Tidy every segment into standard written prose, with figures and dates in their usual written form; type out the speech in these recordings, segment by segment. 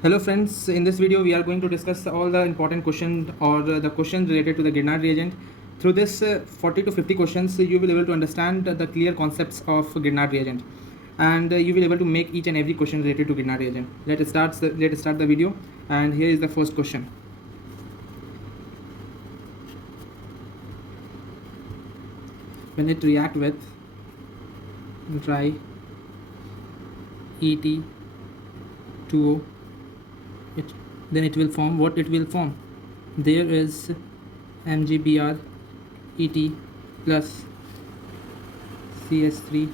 Hello friends, in this video we are going to discuss all the important questions or the questions related to the Grignard reagent. Through this 40 to 50 questions you will be able to understand the clear concepts of Grignard reagent, and you will be able to make each and every question related to Grignard reagent. Let us start the video, and here is the first question. When it react with dry Et2O, then it will form what it will form. There is MgBr Et plus CS3H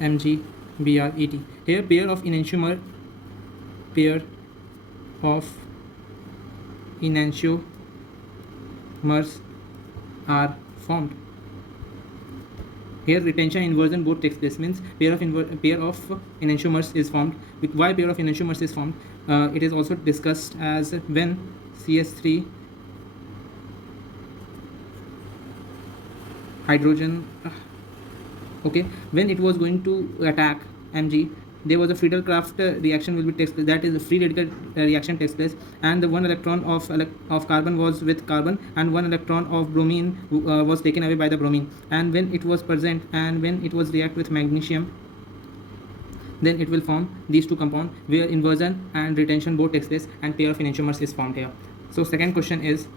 MgBr Et. Here pair of enantiomers are formed. Here retention inversion both takes place, means pair of enantiomers is formed. Why pair of enantiomers is formed? It is also discussed as when CS3 hydrogen okay, when it was going to attack Mg, there was a Friedel-Crafts reaction will be takes place, that is a free radical reaction takes place, and the one electron of carbon was with carbon, and one electron of bromine was taken away by the bromine, and when it was present and when it was react with magnesium, then it will form these two compounds where inversion and retention both takes place and pair of enantiomers is formed here. So second question is,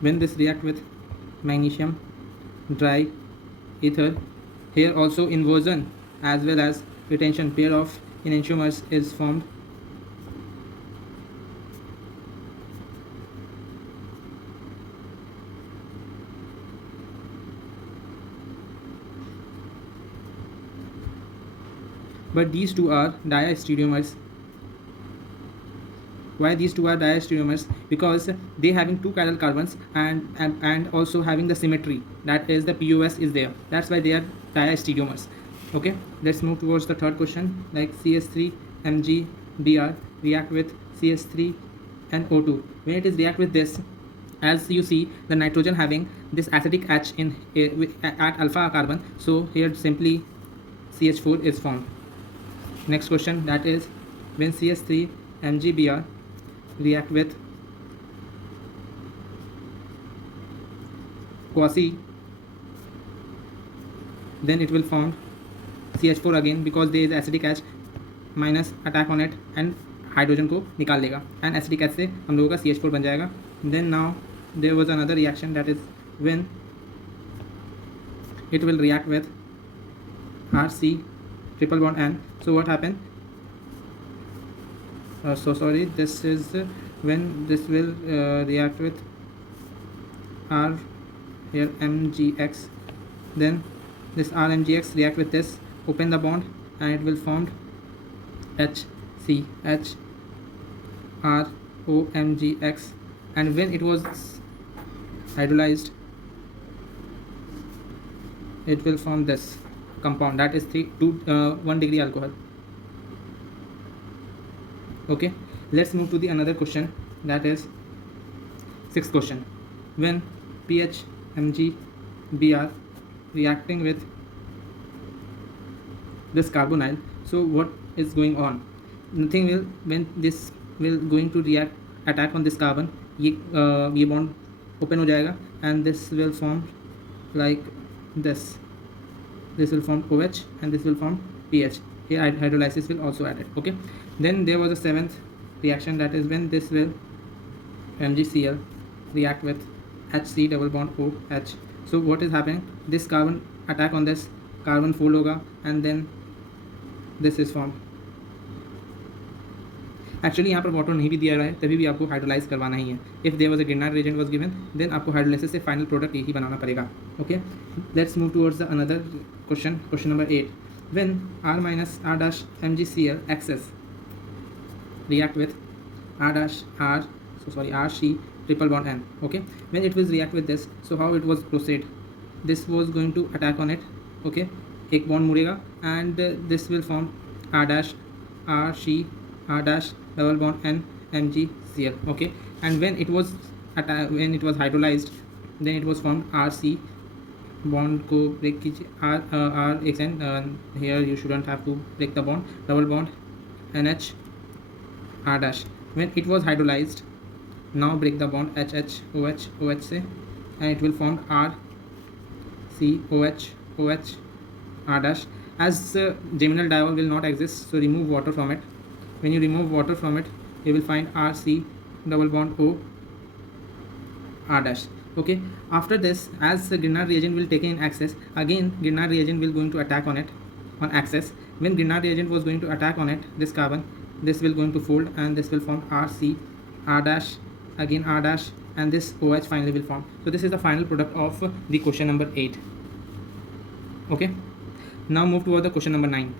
when this react with magnesium dry ether, here also inversion as well as retention pair of enantiomers is formed. But these two are diastereomers. Why these two are diastereomers? Because they having two chiral carbons and also having the symmetry, that is the POS is there, that's why they are diastereomers. Okay, let's move towards the third question. Like CS3 MgBr react with CS3 and O2. When it is react with this, as you see the nitrogen having this acidic H in at alpha carbon, so here simply CH4 is formed. Next question, that is when CS3 MgBr react with quasi, then it will form CH4 again, because there is acidic H minus attack on it and hydrogen को निकाल लेगा, and acidic H से हम लोगों का CH4 बन जाएगा. Then now there was another reaction, that is when it will react with RC triple bond N. So what happened? So sorry, this is when this will react with R here MgX, then this RMgX react with this, open the bond, and it will form HCH ROMgX, and when it was hydrolyzed, it will form this compound, that is 1 degree alcohol. Okay, let's move to the another question, that is sixth question. When pH MgBr reacting with this carbonyl, so what is going on? Nothing will, when this will going to react attack on this carbon, ये bond open हो जाएगा, and this will form like this will form OH and this will form pH. Here hydrolysis will also add it. Okay, then there was a seventh reaction, that is when this will MgCl react with HC double bond OH. So what is happening, this carbon attack on this carbon fold होगा, and then this is formed. Actually यहाँ पर water नहीं भी दिया रहा है, तभी भी आपको हाइड्रोलाइज करवाना ही है. If there was a Grignard reagent was given, then आपको हाइड्रोलाइसिस से फाइनल प्रोडक्ट यही बनाना पड़ेगा. Okay, let's move towards the another question, question number 8. When R minus R dash MgCl excess react with RC triple bond N. Okay, when it will react with this, so how it was proceed? This was going to attack on it. Okay, एक bond मुड़ेगा, and this will form R dash RC R dash double bond N MgCl. Okay, and when it was hydrolyzed, then it was formed RC bond को break कीजिए, or extend, here you shouldn't have to break the bond, double bond NH R dash, when it was hydrolyzed, now break the bond HH OH से, and it will form R C OH R dash. As geminal diol will not exist, so remove water from it. When you remove water from it, you will find R C double bond O R dash. Okay, after this, as the Grignard reagent will take in access, again Grignard reagent will going to attack on it on access. When Grignard reagent was going to attack on it, this carbon, this will going to fold, and this will form RC R dash, again R dash, and this OH finally will form. So this is the final product of the question number 8. Okay, now move toward the question number 9,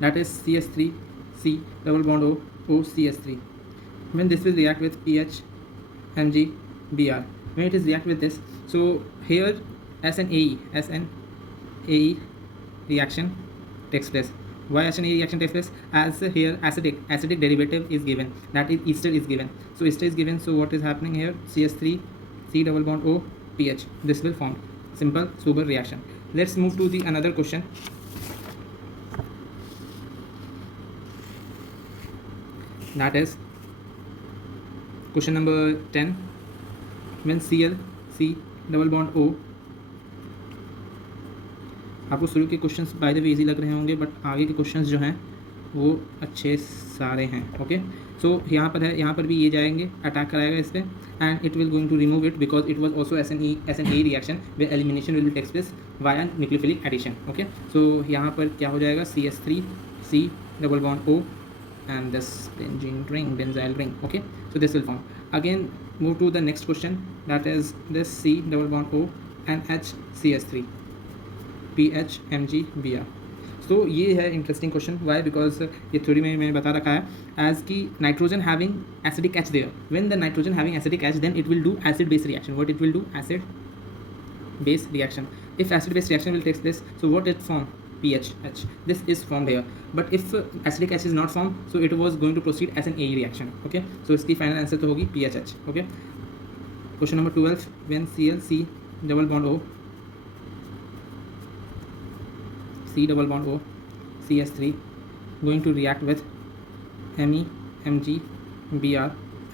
that is CS3 C double bond O O CS3. When this will react with pH Mg Br, when it is react with this, so here SNAE reaction takes place. Why SNAE reaction takes place? As here acidic derivative is given, that is ester is given. So ester is given, so what is happening here? CS3 C double bond O pH, this will form. Simple sober reaction. Let's move to the another question. That is question number 10. When Cl C double bond O, आपको शुरू के questions by the way easy लग रहे होंगे, but आगे के questions जो हैं वो अच्छे सारे हैं. ओके, सो यहाँ पर है, यहाँ पर भी ये जाएंगे, अटैक कराएगा इस पर, and it will going to remove it because it was also SNA reaction where elimination will takes place via nucleophilic addition. Okay, so यहाँ पर क्या हो जाएगा? CS3 C double bond O and this benzyl ring. Okay, so this will form. Again move to the next question, that is this C double bond O and HCS3 pH Mg Br. तो ये है interesting question. Why? Because ये theory में मैंने बता रखा है as की nitrogen having acidic H there. When the nitrogen having acidic H, then it will do acid base reaction. What it will do? Acid base reaction. If acid base reaction will take place, so what it form? pH H. This is formed here. But if acidic H is not formed, so it was going to proceed as an AE reaction. Okay, so इसकी final answer तो होगी pH H. Okay, question number 12. When Cl C double bond O C double bond O CS3 going to react with Me Mg Br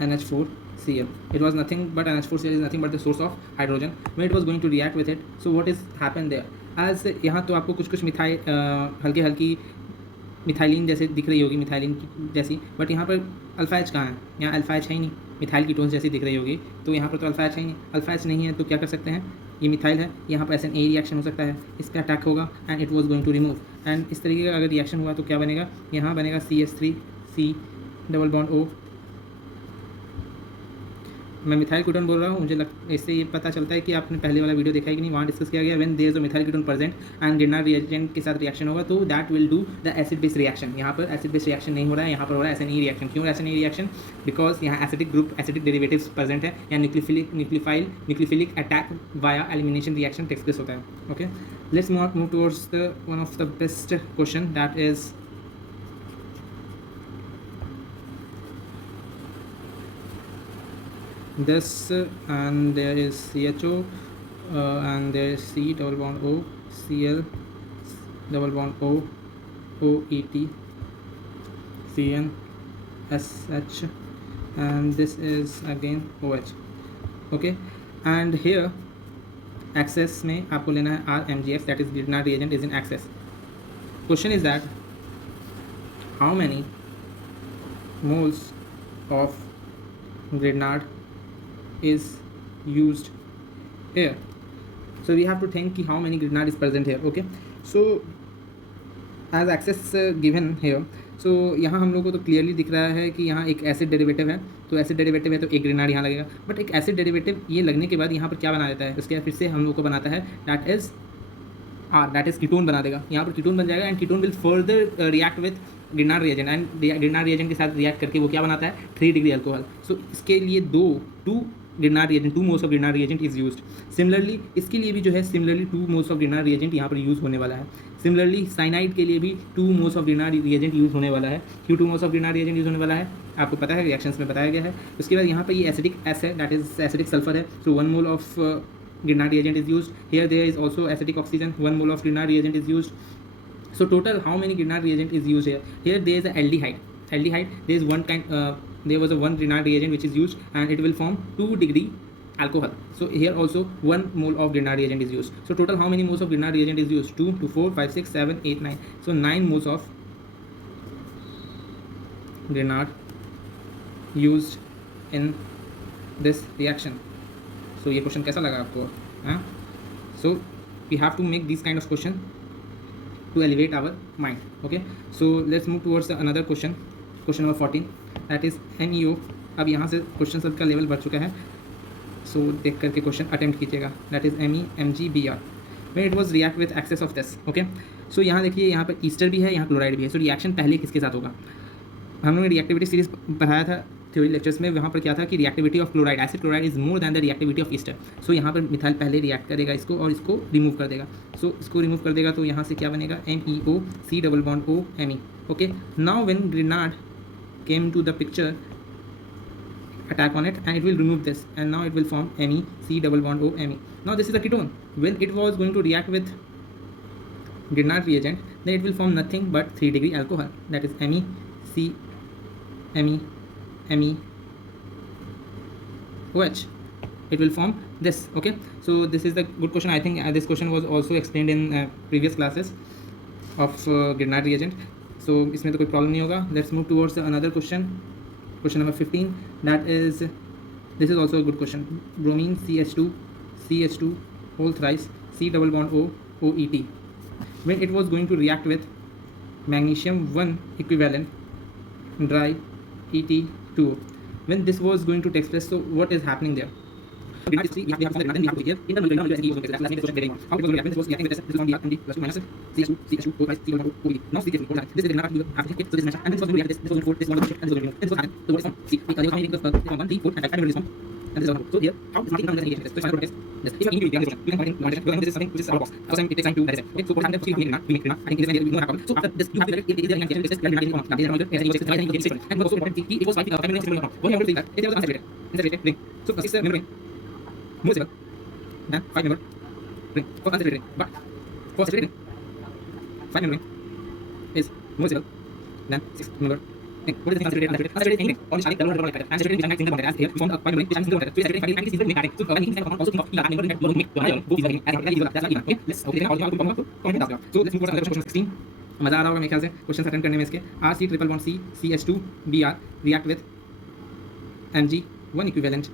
NH4 Cl. It was nothing but NH4Cl is nothing but the source of hydrogen. When it was going to react with it, so what is happened there? As यहाँ तो आपको कुछ methyl हल्की methylene जैसे दिख रही होगी, methylene जैसी, बट यहाँ पर अल्फा एच कहाँ है? यहाँ अल्फा एच है ही नहीं. मिथाइल कीटोन्स जैसी दिख रही होगी, तो यहाँ पर तो अल्फा एच है ही नहीं. अल्फा एच नहीं है तो क्या कर सकते हैं? ये मिथाइल है, यहाँ पर SNA रिएक्शन हो सकता है, इस पर अटैक होगा and it was going to remove. And इस तरीके का अगर रिएक्शन हुआ तो क्या बनेगा? यहाँ बनेगा CS3 C double bond O. मैं मिथाइल कीटोन बोल रहा हूँ, मुझे इससे ये पता चलता है कि आपने पहले वाला वीडियो देखा है कि नहीं. वहाँ डिस्कस किया गया when there is a methyl ketone present and Grignard reagent के साथ रिएक्शन होगा तो that will do the acid base reaction. यहाँ पर एसिड बेस रिएक्शन नहीं हो रहा है, यहाँ पर हो रहा है SNA रिएक्शन. क्यों SNA रिएक्शन? बिकॉज यहाँ acidic group acidic derivatives present है, या nucleophilic attack via elimination reaction takes place होता है. Okay, let's move towards the one of the best question, that is this, and there is CHO, and there is C double bond O Cl double bond O OET CN SH, and this is again OH. Okay, and here access में आपको लेना है RMGF, that is Grignard reagent is in access. Question is that how many moles of Grignard is used here? So we have to think कि how many Grignard is present here. Okay, so as access given here, so यहाँ हम लोग को तो clearly दिख रहा है कि यहाँ एक एसिड डेरिवेटिव है, तो एसिड डेरिवेटिव है तो एक Grignard यहाँ लगेगा. बट एक एसिड डेरिवेटिव ये लगने के बाद यहाँ पर क्या बना देता है? उसके बाद फिर से हम लोग को बनाता है that is that is ketone बना देगा. यहाँ पर कीटोन बन जाएगा and ketone will further react with Grignard reagent, and Grignard reagent के साथ रिएक्ट करके वो क्या बनाता है? 3 डिग्री अल्कोहल. सो इसके लिए to Grignard reagent, 2 moles of Grignard reagent is used. Similarly इसके लिए भी जो है similarly 2 moles of Grignard reagent यहाँ पर यूज़ होने वाला है. Similarly साइनाइड के लिए भी 2 moles of Grignard reagent use होने वाला है. क्यों 2 moles of Grignard reagent use होने वाला है? आपको पता है, रिएक्शंस में बताया गया है. उसके बाद यहाँ पर ये एसिडिक एस है, दैट इज एसिडिक सल्फर है. सो 1 mole of Grignard reagent is used. Here there is also acetic oxygen, 1 mole of Grignard reagent is used. So total how many Grignard reagent is used here? Here there is a aldehyde. There is one kind. There was a one Grignard reagent which is used, and it will form 2-degree alcohol. So here also 1 mole of Grignard reagent is used. So total how many moles of Grignard reagent is used? 2, 2, 4, 5, 6, 7, 8, 9. So 9 moles of Grignard used in this reaction. So ये question कैसा लगा आपको? हाँ, so we have to make these kind of question to elevate our mind. Okay, so let's move towards another question number 14, that is MEO. अब यहाँ से question सबका level बढ़ चुका है, so देख करके क्वेश्चन अटेम्प्ट कीजिएगा. That is MeMgBr when it was react with excess of this. Okay, so यहाँ देखिए, यहाँ पर ईस्टर भी है, यहाँ क्लोराइड भी है. So रिएक्शन पहले किसके साथ होगा? हम लोगों ने रिएक्टिविटी सीरीज पढ़ाया था थ्योरी लेक्चर्स में. वहाँ पर क्या था कि reactivity of chloride, acid chloride is more than the reactivity of ester. So यहाँ पर मिथाइल पहले रिएक्ट करेगा इसको और इसको रिमूव कर देगा. सो इसको रिमूव कर देगा तो यहाँ से क्या बनेगा? MEO, C++O, Me. Okay, now when Grignard came to the picture, attack on it and it will remove this, and now it will form Me, C++O, Me. Now this is a ketone. When it was going to react with Grignard reagent, then it will form nothing but 3-degree alcohol, that is MeC, MeOH. It will form this. Okay, so this is the good question. I think this question was also explained in previous classes of Grignard reagent, so इसमें तो कोई problem नहीं होगा. Let's move towards another question number 15, that is, this is also a good question. Bromine CH2 whole thrice C++O OET, when it was going to react with magnesium 1 equivalent dry ET2, when this was going to take place, so what is happening there? We have to here in the molecular SE ozone. That's the question getting on. How it was going to happen? This was reacting with this is going to be plus 2 minus CH2 whole thrice C++O. Now CH2 whole thrice. This is the Grignard after hit, so this is mentioned, and this was going to react this was going to 4, this one was and this was going to this was happening. So what is formed? See, because how many equals 1, 3, 4, and 5 will respond, and this is one. So here, how is marking down this negation? So it's final product is this. If you have immediate reaction, you can find it non-reaction. Because this is something which is out of box. First time it takes time to digest. Okay, so what happens? We make Grignard. I think in this way you know what happened. So after this, you have to evaluate if there is any reaction. This is Grignard or not. There is no reaction. And also important thing, it was 5 minutes or not. What you have to think that if there was unsaturated ring. So this is a membrane. More stable than 5 member ring for unsaturated ring, but for saturated ring, 5 member ring is more stable than 6 member ring. What is the thing unsaturated? Unsaturated ring, only starting double bonded. Unsaturated ring is single bonded. As here, we formed a 5 member ring which is single bonded. So saturated ring is single bonded. So when you can also think of member ring that make to another go easily as that's not even. Okay, let's okay देखना और तो comment डाल दो. So let's move on to question 16. मजा आ रहा होगा मेरे ख्याल से क्वेश्चन अटेंड करने में इसके. RC++C CH2Br react with Mg1 equivalent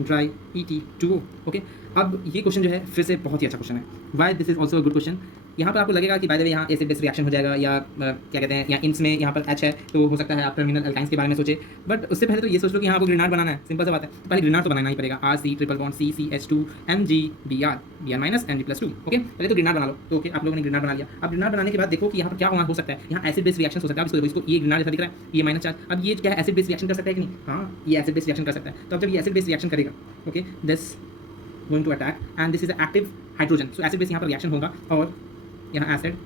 dry ET2O. Okay, अब ये क्वेश्चन जो है फिर से बहुत ही अच्छा क्वेश्चन है. Why this is also a good question. यहाँ पर आपको लगेगा कि बाय द वे यहाँ एसिड बेस रिएक्शन हो जाएगा, या क्या कहते हैं, यहाँ इंस में यहाँ पर H है, तो हो सकता है आप टर्मिनल अल्काइंस के बारे में सोचे. बट उससे पहले तो ये सोच लो कि यहाँ आपको ग्रिनार्ड बनाना है. सिंपल सा बात है, तो पहले ग्रिनार्ड तो बनाना ही पड़ेगा. RC++C CH2 MgBr Br Mg+2. Okay, पहले तो ग्रिनार्ड बना लो. तो ओके, आप लोगों ने ग्रिनार्ड बना लिया. अब ग्रिनार्ड बनाने के बाद देखो कि यहाँ पर क्या हो सकता है. यहाँ एसिड बेस रिएक्शन हो सकता है. अब इसको ये ग्रिनार्ड जैसा दिख रहा है, ये -4. अब ये क्या है, एसिड बेस रिएक्शन कर सकता है कि नहीं? हाँ, ये एसिड बेस रिएक्शन कर सकता है. तो अब जब ये एसिड बेस रिएक्शन करेगा, okay, this going to attack and this is an active hydrogen. So acid base यहाँ पर reaction होगा और यहाँ acid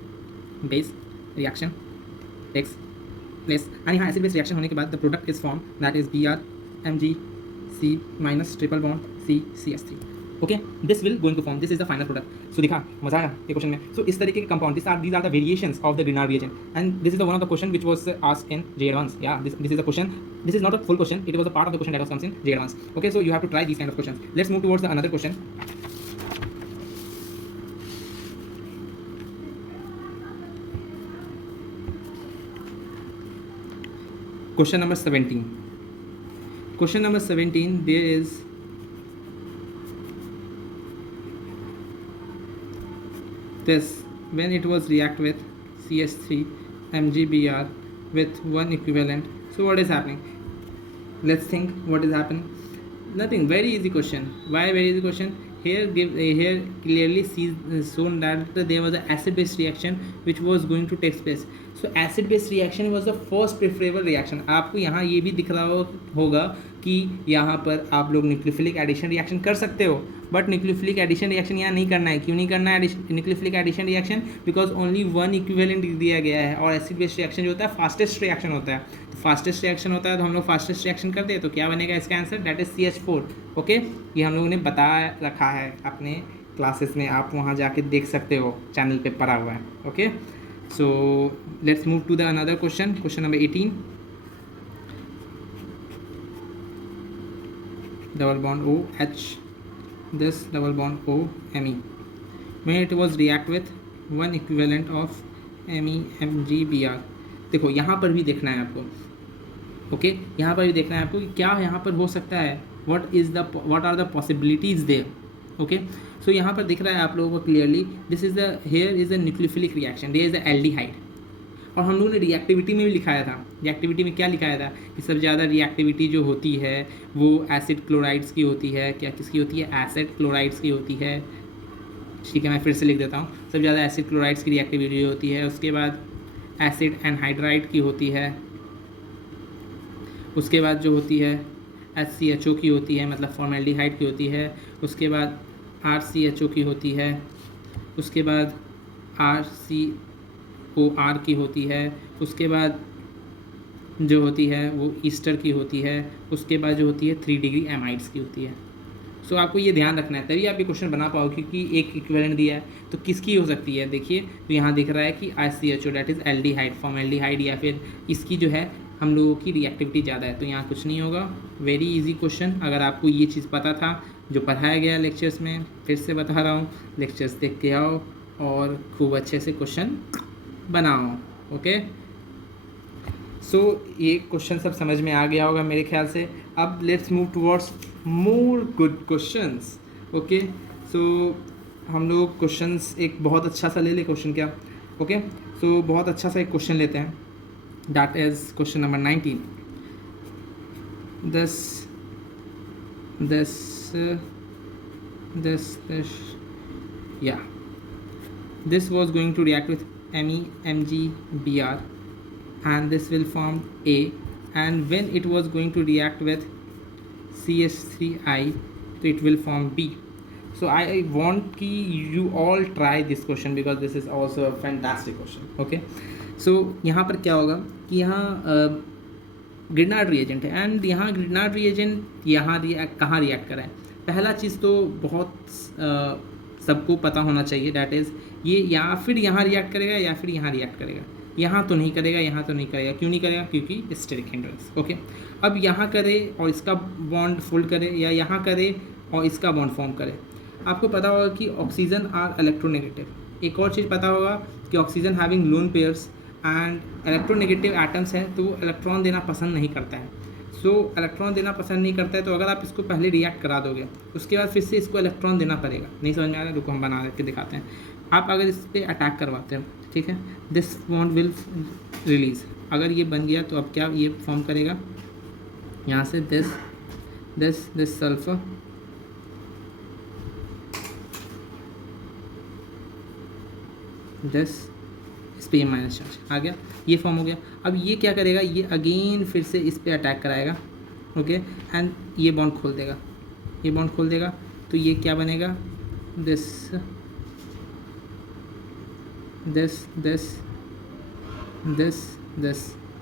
base reaction takes place, and यहाँ acid base reaction होने के बाद the product is formed, that is Br MgC minus triple bond C CH3. Okay, this will going to form, this is the final product. So दिखा, मजा आया ये question में. So इस तरीके के compound, these are the variations of the Grignard reagent, and this is the one of the question which was asked in J Advance. Yeah, this is a question. This is not a full question. It was a part of the question that was comes in J Advance. Okay, so you have to try these kind of questions. Let's move towards the another question. Question number 17. Question number 17. There is this, when it was react with CH3 MgBr with 1 equivalent. So what is happening? Let's think what is happening. Nothing. Very easy question. Why very easy question? Here clearly shown that there was an acid base reaction which was going to take place. So acid base reaction was the first preferable reaction. आपको यहाँ ये भी दिख रहा होगा कि यहाँ पर आप लोग न्यूक्लियोफिलिक एडिशन रिएक्शन कर सकते हो. बट न्यूक्लियोफिलिक एडिशन रिएक्शन यहाँ नहीं करना है। क्यों नहीं करना है nucleophilic addition reaction? Because only one equivalent दिया गया है, और एसिड बेस रिएक्शन जो होता है फास्टेस्ट रिएक्शन होता है। तो फास्टेस्ट रिएक्शन होता है तो हम लोग फास्टेस्ट रिएक्शन करते हैं, तो क्या बनेगा इसका answer? That is CH4। Okay, ये हम लोगों ने बता रखा है अपने क्लासेस में, आप वहाँ जाके देख सकते हो, चैनल पे पढ़ा हुआ है। Okay, so let's move to the another question, question number 18। double bond OH, this double bond O Me. When it was react with one equivalent of MEMGBr। देखो यहाँ पर भी देखना है आपको, ओके यहाँ पर भी देखना है आपको कि क्या यहाँ पर हो सकता है, what are the possibilities there। Okay, so यहाँ पर दिख रहा है आप लोगों को clearly, this is the here is a nucleophilic reaction, there is a aldehyde. और हम लोगों ने रिएक्टिविटी में भी लिखाया था, रिएक्टिविटी में क्या लिखाया था कि सबसे ज़्यादा रिएक्टिविटी जो होती है वो एसिड क्लोराइड्स की होती है। क्या किसकी होती है? एसिड क्लोराइड्स की होती है। ठीक है, मैं फिर से लिख देता हूँ, सबसे ज़्यादा एसिड क्लोराइड्स की रिएक्टिविटी होती है। उसके बाद एसिड एनहाइड्राइड की होती है। उसके बाद जो होती है HCHO की होती है, मतलब फॉर्मेल्डिहाइड की होती है। उसके बाद RCHO की होती है। उसके बाद RCOR की होती है। उसके बाद जो होती है वो ईस्टर की होती है। उसके बाद जो होती है 3 डिग्री एमाइड्स की होती है। सो आपको ये ध्यान रखना है, तभी आप ये क्वेश्चन बना पाओ, क्योंकि एक इक्विवेलेंट दिया है तो किसकी हो सकती है। देखिए तो यहाँ दिख रहा है कि HCHO that is aldehyde, formaldehyde, या फिर इसकी जो है हम लोगों की रिएक्टिविटी ज़्यादा है, तो यहाँ कुछ नहीं होगा। Very easy question. अगर आपको ये चीज़ पता था जो पढ़ाया गया लेक्चर्स में, फिर से बता रहा हूँ, लेक्चर्स देख के आओ और खूब अच्छे से क्वेश्चन बनाओ। ओके, सो ये क्वेश्चन सब समझ में आ गया होगा मेरे ख्याल से। अब let's move towards more good questions. Okay, so हम लोग क्वेश्चंस एक बहुत अच्छा सा ले ले क्वेश्चन क्या। ओके, सो बहुत अच्छा सा एक क्वेश्चन लेते हैं, that is question number 19। this was going to react with MEMGBr and this will form A, and when it was going to react with CH3I it will form B. So I want ki you all try this question because this is also a fantastic question. Okay, so यहाँ पर क्या होगा कि यहाँ ग्रिनार्ड reagent है, and यहाँ ग्रिनार्ड reagent यहाँ कहाँ रिएक्ट करा है। पहला चीज़ तो बहुत सबको पता होना चाहिए, डैट इज़ ये या फिर यहाँ रिएक्ट करेगा या फिर यहाँ रिएक्ट करेगा। यहाँ तो नहीं करेगा, यहाँ तो नहीं करेगा। क्यों नहीं करेगा? क्योंकि स्टेरिक हिंड्रेंस। ओके, अब यहाँ करे और इसका बॉन्ड फोल्ड करे, या यहाँ करे और इसका बॉन्ड फॉर्म करे। आपको पता होगा कि ऑक्सीजन आर इलेक्ट्रोनेगेटिव। एक और चीज़ पता होगा कि oxygen having lone pairs and electronegative atoms है, तो वो इलेक्ट्रॉन देना पसंद नहीं करता है। सो इलेक्ट्रॉन देना पसंद नहीं करता है, तो अगर आप इसको पहले रिएक्ट करा दोगे उसके बाद फिर से इसको इलेक्ट्रॉन देना पड़ेगा। नहीं समझ में आ रहा है? रुको हम बना के दिखाते हैं। आप अगर इस पर अटैक करवाते हो, ठीक है, दिस बॉन्ड विल रिलीज। अगर ये बन गया तो अब क्या ये फॉर्म करेगा, यहाँ से दिस सल्फर, दिस, इस पर माइनस चार्ज आ गया, ये फॉर्म हो गया। अब ये क्या करेगा, ये अगेन फिर से इस पर अटैक कराएगा। ओके, एंड ये बॉन्ड खोल देगा, ये बॉन्ड खोल देगा, तो ये क्या बनेगा, this this this this this,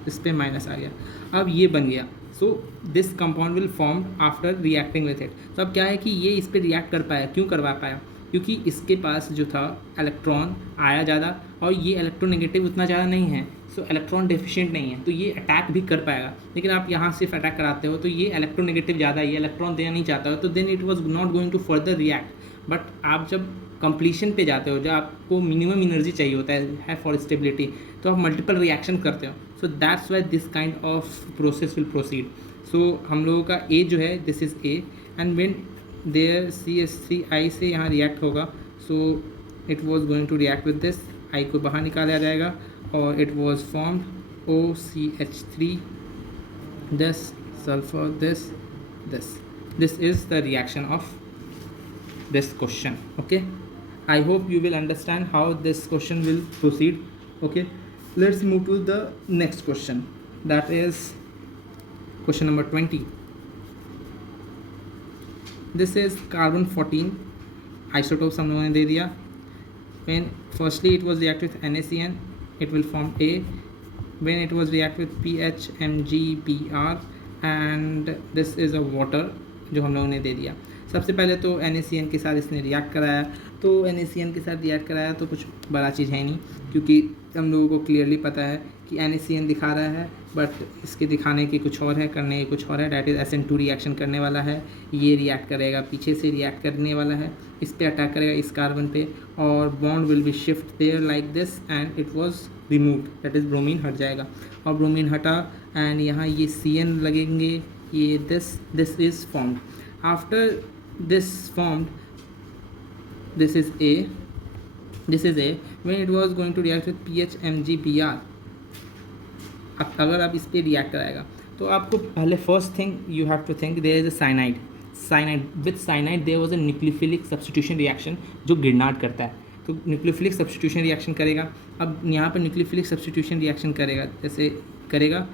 इस पर माइनस आ गया। अब ये बन गया। So this compound will form after reacting with it. तो अब क्या है कि ये इस पर रिएक्ट कर पाया, क्यों करवा पाया, क्योंकि इसके पास जो था इलेक्ट्रॉन आया ज़्यादा और ये इलेक्ट्रोनेगेटिव उतना ज़्यादा नहीं है, सो इलेक्ट्रॉन डेफिशिएंट नहीं है, तो ये अटैक भी कर पाएगा। लेकिन आप यहाँ सिर्फ अटैक कराते हो तो ये इलेक्ट्रोनेगेटिव ज़्यादा है, ये इलेक्ट्रॉन देना नहीं चाहता हो, तो then it was not going to further react. But आप जब कंप्लीशन पे जाते हो, जब आपको मिनिमम एनर्जी चाहिए होता है फॉर स्टेबिलिटी, तो आप मल्टीपल रिएक्शन करते हो। So that's why this kind of process will proceed. So हम लोगों का ए जो है, this is A, and when there CH3I से यहाँ रिएक्ट होगा, so it was going to react with this, I को बाहर निकाला जाएगा और it was formed OCH3, this sulphur, this is the reaction of this question. Okay, I hope you will understand how this question will proceed. Okay, let's move to the next question, that is question number 20. This is carbon 14 isotopes हम लोगों ने दे दिया. When firstly it was react with NaCN, it will form A. When it was react with PHMgBr, and this is a water जो हम लोगों ने दे दिया. सबसे पहले तो NaCN के साथ इसने रिएक्ट कराया. तो NaCN के साथ रिएक्ट कराया तो कुछ बड़ा चीज़ है नहीं, क्योंकि हम लोगों को क्लियरली पता है कि NaCN दिखा रहा है, बट इसके दिखाने की कुछ और है, करने की कुछ और है. डैट इज़ SN2 रिएक्शन करने वाला है. ये रिएक्ट करेगा, पीछे से रिएक्ट करने वाला है, इस पे अटैक करेगा, इस कार्बन पे, और bond will be shift there like this and it was removed. That is bromine हट जाएगा. और ब्रोमीन हटा एंड यहाँ ये CN लगेंगे. ये this is formed. After this formed, this is A, when it was going to react with PHMgBr. अगर आप इस पर रिएक्ट कराएगा तो आपको पहले first thing you have to think there is a cyanide with cyanide there was a nucleophilic substitution reaction जो Grignard करता है. तो न्यूक्लियोफिलिक सब्स्टिट्यूशन रिएक्शन करेगा. अब यहाँ पर न्यूक्लियोफिलिक सब्स्टिट्यूशन रिएक्शन करेगा, जैसे करेगा.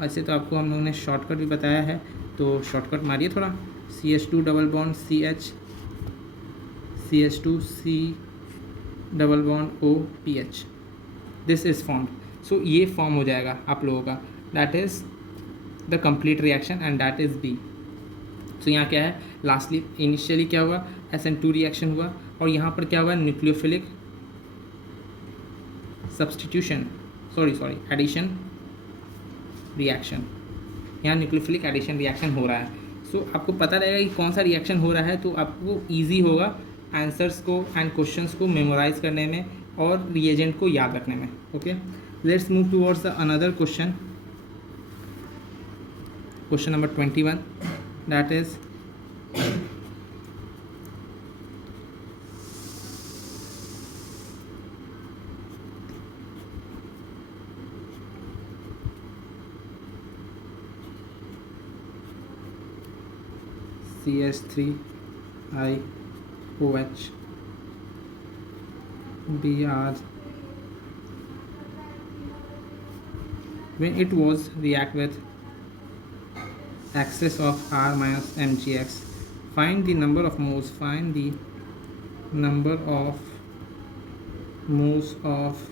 वैसे तो आपको हम लोगों ने शॉर्टकट भी बताया है, तो शॉर्टकट मारिए थोड़ा. CH2 double bond CH, CH2 C double bond O PH. This is formed. So ये फॉर्म हो जाएगा आप लोगों का. That is the complete reaction and that is B. So यहाँ क्या है, लास्टली इनिशियली क्या हुआ, SN2 रिएक्शन हुआ, और यहाँ पर क्या हुआ, nucleophilic substitution, sorry addition reaction. यहाँ न्यूक्लियोफिलिक एडिशन रिएक्शन हो रहा है. सो आपको पता रहेगा कि कौन सा रिएक्शन हो रहा है, तो आपको ईजी होगा आंसर्स को एंड क्वेश्चंस को मेमोराइज करने में और रिएजेंट को याद रखने में. Okay, let's move towards the another question number 21. That is CH3IOH Br. When it was react with excess of R minus MgX, find the number of moles. Find the number of moles of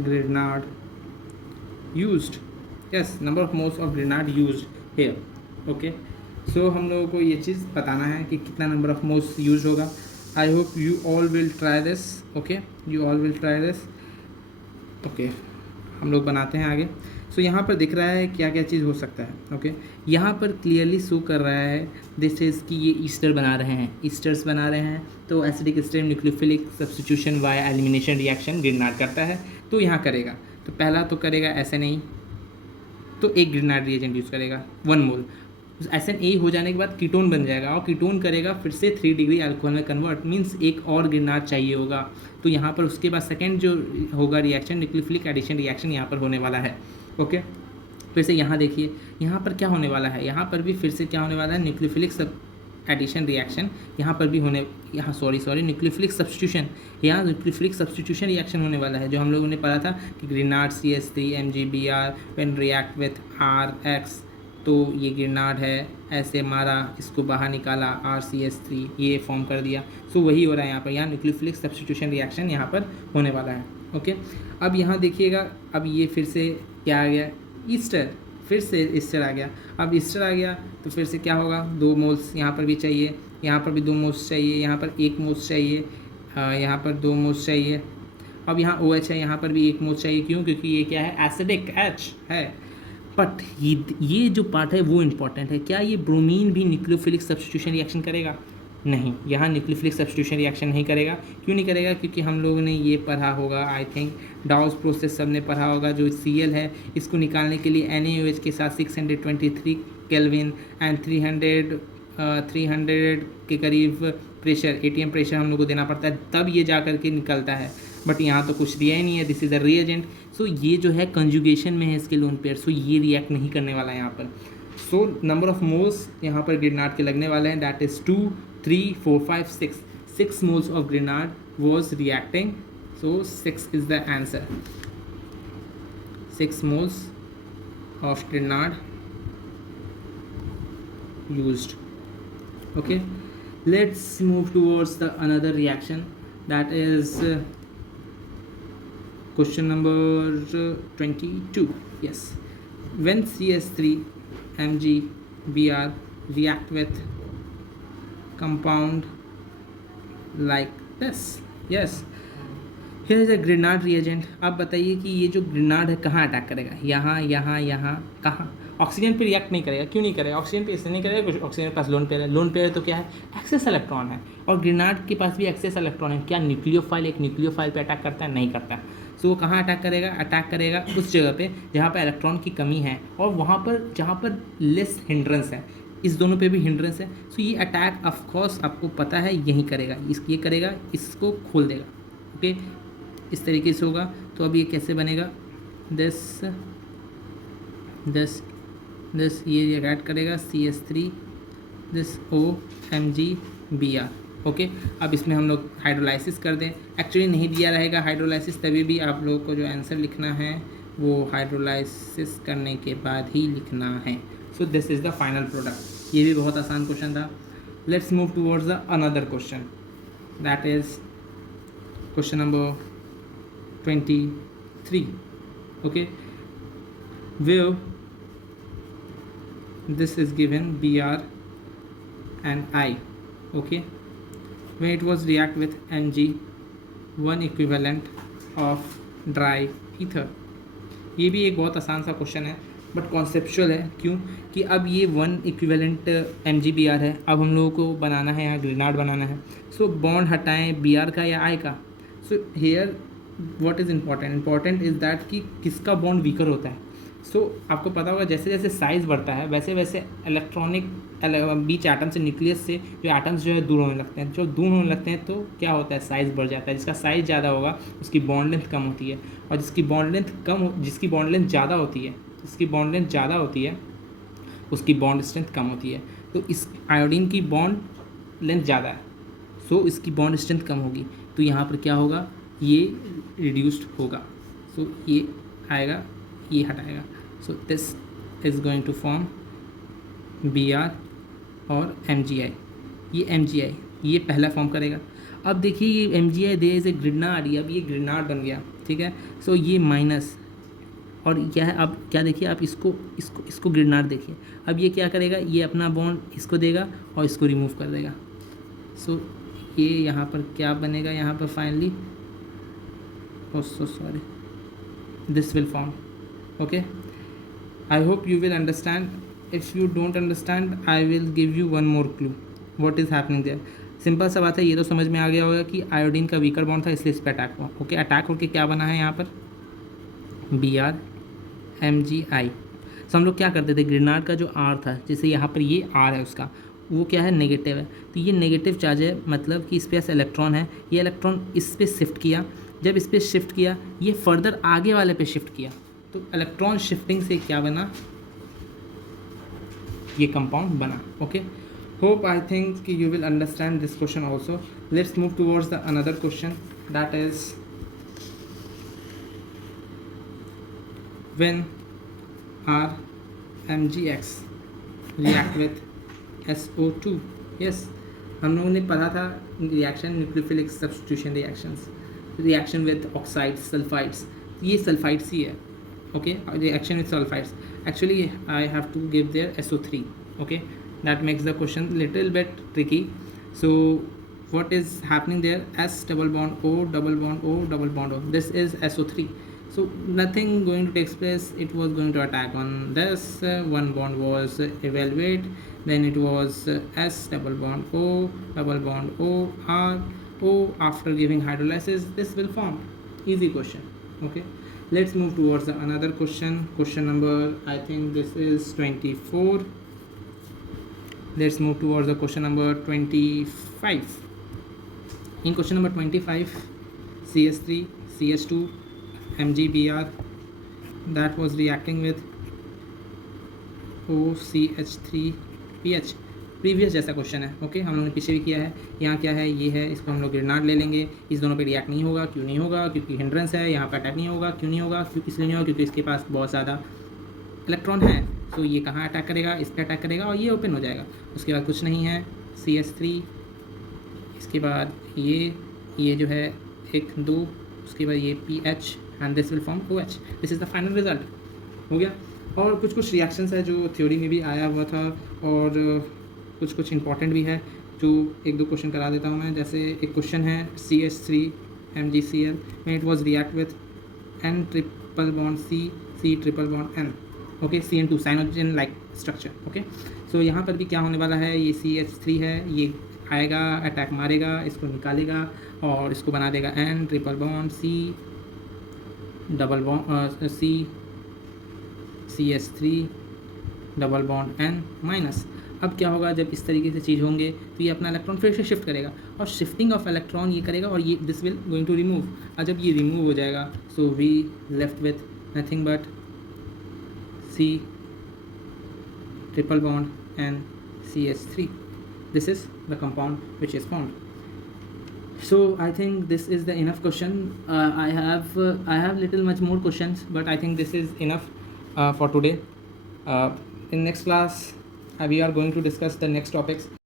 Grignard used. Yes, number of moles of Grignard used here. Okay. सो हम लोगों को ये चीज़ बताना है कि कितना number of moles use होगा. I hope you all will try this. Okay, you all will try this. Okay, हम लोग बनाते हैं आगे. सो यहाँ पर दिख रहा है क्या क्या चीज़ हो सकता है. ओके, यहाँ पर क्लियरली शो कर रहा है दिस इज़ कि ये ईस्टर्स बना रहे हैं. तो acidic ester nucleophilic substitution via elimination reaction Grignard करता है. तो यहाँ करेगा, तो पहला तो करेगा SNA, तो एक ग्रिग्नार्ड रिएजेंट यूज़ करेगा 1 मोल. SNA हो जाने के बाद कीटोन बन जाएगा, और कीटोन करेगा फिर से 3 डिग्री अल्कोहल में कन्वर्ट. मींस एक और गिरनार चाहिए होगा. तो यहाँ पर उसके बाद सेकंड जो होगा रिएक्शन, न्यूक्लियोफिलिक एडिशन रिएक्शन यहाँ पर होने वाला है. ओके, फिर से यहाँ देखिए, यहाँ पर क्या होने वाला है, यहाँ पर भी फिर से क्या होने वाला है, न्यूक्लियोफिलिक एडिशन रिएक्शन यहाँ पर भी होने, यहाँ सॉरी न्यूक्लियोफिलिक सब्स्टिट्यूशन, यहाँ न्यूक्लियोफिलिक सब्स्टिट्यूशन रिएक्शन होने वाला है, जो हम लोगों ने पढ़ा था कि Grignard CH3 MgBr when react with RX. तो ये ग्रिग्नार्ड है, ऐसे मारा, इसको बाहर निकाला, RCH3 ये फॉर्म कर दिया. सो वही हो रहा है यहाँ पर. यहाँ न्यूक्लियोफिलिक सब्स्टिट्यूशन रिएक्शन यहाँ पर होने वाला है. ओके, अब यहाँ देखिएगा, अब ये फिर से क्या आ गया, ईस्टर, फिर से ईस्टर आ गया. अब ईस्टर आ गया तो फिर से क्या होगा, 2 मोल्स यहाँ पर भी चाहिए, यहाँ पर भी 2 मोल्स चाहिए, यहाँ पर 1 मोल्स चाहिए, यहाँ पर 2 मोल्स चाहिए. अब यहाँ OH है, यहाँ पर भी 1 मोल्स चाहिए. क्यों? क्योंकि ये क्या है, एसिडिक H है. बट ये जो पार्ट है वो इम्पॉर्टेंट है. क्या ये ब्रोमीन भी न्यूक्लियोफिलिक सब्स्टिट्यूशन रिएक्शन करेगा? नहीं, यहाँ न्यूक्लियोफिलिक सब्स्टिट्यूशन रिएक्शन नहीं करेगा. क्यों नहीं करेगा? क्योंकि हम लोगों ने ये पढ़ा होगा, आई थिंक डाउस प्रोसेस सब ने पढ़ा होगा. जो Cl है इसको निकालने के लिए NaOH के साथ 623 केल्विन एंड 300 के करीब प्रेशर, ATM प्रेशर हम लोग को देना पड़ता है, तब ये जा कर के निकलता है. बट यहाँ तो कुछ दिया ही नहीं है. This is a reagent. So ये जो है कंजुगेशन में है इसके लोन पेयर. सो ये रिएक्ट नहीं करने वाला है यहाँ पर. सो नंबर ऑफ मोल्स यहाँ पर ग्रिग्नार्ड के लगने वाले हैं. That is 2, 3, 4, 5, 6. 6 moles of Grignard was reacting. So 6 is the answer. 6 moles of Grignard used. Okay, let's move towards the another reaction, that is question number 22. Yes, when CS3 MgBr react with compound like this. Yes, here is a Grignard reagent. आप बताइए कि ये जो ग्रेनाड है कहाँ attack करेगा? यहाँ, यहाँ, यहाँ, कहाँ? ऑक्सीजन पे रिएक्ट नहीं करेगा. क्यों नहीं करेगा? ऑक्सीजन पे इसलिए नहीं करेगा कुछ ऑक्सीजन के पास लोन पेयर है. लोन पेयर तो क्या है? एक्सेस इलेक्ट्रॉन है. और ग्रेनाड के पास भी एक्सेस इलेक्ट्रॉन है. क्या न्यूक्लियोफाइल एक न्यूक्लियोफाइल पे अटैक करता है? नहीं करता. सो वो कहाँ अटैक करेगा? अटैक करेगा उस जगह पे जहाँ पर इलेक्ट्रॉन की कमी है और वहाँ पर जहाँ पर लेस हिंड्रेंस है. इस दोनों पे भी हिंड्रेंस है. सो ये अटैक ऑफकोर्स आपको पता है यहीं करेगा. ये करेगा, इसको खोल देगा. ओके, इस तरीके से होगा. तो अब ये कैसे बनेगा? दिस ये रिएक्ट करेगा CS3 दिस OMgBr. ओके, अब इसमें हम लोग हाइड्रोलाइसिस कर दें. एक्चुअली नहीं दिया रहेगा हाइड्रोलाइसिस, तभी भी आप लोगों को जो आंसर लिखना है वो हाइड्रोलाइसिस करने के बाद ही लिखना है. सो this is the final product. ये भी बहुत आसान क्वेश्चन था. Let's move towards the another question, that is question number 23. Okay, where this is given Br and I. Okay, when it was react with Mg, one equivalent of dry ether. ये भी एक बहुत आसान सा question है but conceptual है. क्यों? कि अब ये वन इक्विवेलेंट MgBr है. अब हम लोगों को बनाना है, यहाँ ग्रेनाड बनाना है. सो बॉन्ड हटाएं Br का या I का. So here what is important is that कि किसका बॉन्ड वीकर होता है. सो आपको पता होगा जैसे जैसे साइज़ बढ़ता है वैसे वैसे इलेक्ट्रॉनिक बीच एटम से, न्यूक्लियस से जो एटम्स जो है दूर होने लगते हैं. जो दूर होने लगते हैं तो क्या होता है? साइज़ बढ़ जाता है. जिसका साइज़ ज़्यादा होगा उसकी बॉन्ड लेंथ कम होती है, और जिसकी बॉन्ड लेंथ ज़्यादा होती है उसकी बॉन्ड स्ट्रेंथ कम होती है. तो इस आयोडीन की बॉन्ड लेंथ ज़्यादा है, सो इसकी बॉन्ड स्ट्रेंथ कम होगी. तो यहाँ पर क्या होगा? ये रिड्यूस्ड होगा. सो ये आएगा, ये हटाएगा. So this is going to form Br और MgI. ये MgI ये पहला फॉर्म करेगा. अब देखिए ये MgI दे इज़ ए ग्रेनाड. अब ये ग्रेनाड बन गया. ठीक है. सो ये माइनस और क्या है? अब क्या देखिए आप इसको ग्रेनाड देखिए. अब ये क्या करेगा? ये अपना बॉन्ड इसको देगा और इसको रिमूव कर देगा. सो ये यहाँ पर क्या बनेगा? यहाँ पर finally sorry, this will form. Okay, I hope you will understand. If you don't understand, I will give you one more clue what is happening there. Simple सा बात है. ये तो समझ में आ गया होगा कि आयोडीन का वीकर बॉन्ड था इसलिए इस पर अटैक हुआ. ओके, अटैक होकर क्या बना है यहाँ पर? Br MgI. सो हम लोग क्या करते थे? ग्रेनाड का जो R था, जैसे यहाँ पर ये R है उसका, वो क्या है? नेगेटिव है. तो ये नेगेटिव चार्ज है, मतलब कि इस पर इलेक्ट्रॉन है. ये इलेक्ट्रॉन इस पर शिफ्ट किया. जब इस पर शिफ्ट किया ये फर्दर आगे वाले पे शिफ्ट किया. तो इलेक्ट्रॉन शिफ्टिंग से क्या बना? ये कंपाउंड बना. Okay, hope I think you will understand this question also. Let's move towards the another question, that is when RMgX react with SO2. Yes, हम लोगों ने पढ़ा था reaction nucleophilic substitution reaction with oxides, sulphides. ये sulphides ही है. Okay, reaction with sulphides. Actually I have to give there SO3. Okay, that makes the question little bit tricky. So what is happening there? S double bond O double bond O double bond O. This is SO3. So nothing going to take place. It was going to attack on this. One bond was evaluate. Then it was S double bond O double bond O R O. After giving hydrolysis, this will form. Easy question. Okay. Let's move towards the another question. Question number, I think this is 24. Let's move towards the question number 25. In question number 25, CS3 CH2 MgBr that was reacting with OCH3PH. Previous जैसा question है. Okay, हम लोगों ने पीछे भी किया है. यहाँ क्या है? ये है. इसको हम लोग ग्रेनाड ले लेंगे. इस दोनों पे रिएक्ट नहीं होगा. क्यों नहीं होगा? क्योंकि हिंड्रेंस है. यहाँ पे अटैक नहीं होगा. क्यों नहीं होगा? क्योंकि इसलिए नहीं होगा क्योंकि इसके पास बहुत ज़्यादा इलेक्ट्रॉन है. तो ये कहाँ अटैक करेगा? इस पर अटैक करेगा और ये ओपन हो जाएगा. उसके बाद कुछ नहीं है. CH3, इसके बाद ये जो है 1 2, उसके बाद ये PH and this will form OH. This is the final result. हो गया. और कुछ रिएक्शंस है जो थ्योरी में भी आया हुआ था और कुछ इंपॉर्टेंट भी है जो 1-2 क्वेश्चन करा देता हूँ मैं. जैसे एक क्वेश्चन है CH3 MgCl when it was react with N triple bond C triple bond N. Okay, CN2 cyanogen like structure. Okay, so यहाँ पर भी क्या होने वाला है, ये CH3 है, ये आएगा, अटैक मारेगा, इसको निकालेगा और इसको बना देगा N triple bond C double bond CH3 double bond N minus. अब क्या होगा, जब इस तरीके से चीज़ होंगे तो ये अपना इलेक्ट्रॉन फिर से शिफ्ट करेगा और शिफ्टिंग ऑफ इलेक्ट्रॉन ये करेगा और ये this will going to remove. और जब ये रिमूव हो जाएगा so we left with nothing but C triple bond and CH3. This is the compound which is formed. So I think this is the enough question. I have little much more questions, but I think this is enough for today. In next class we are going to discuss the next topics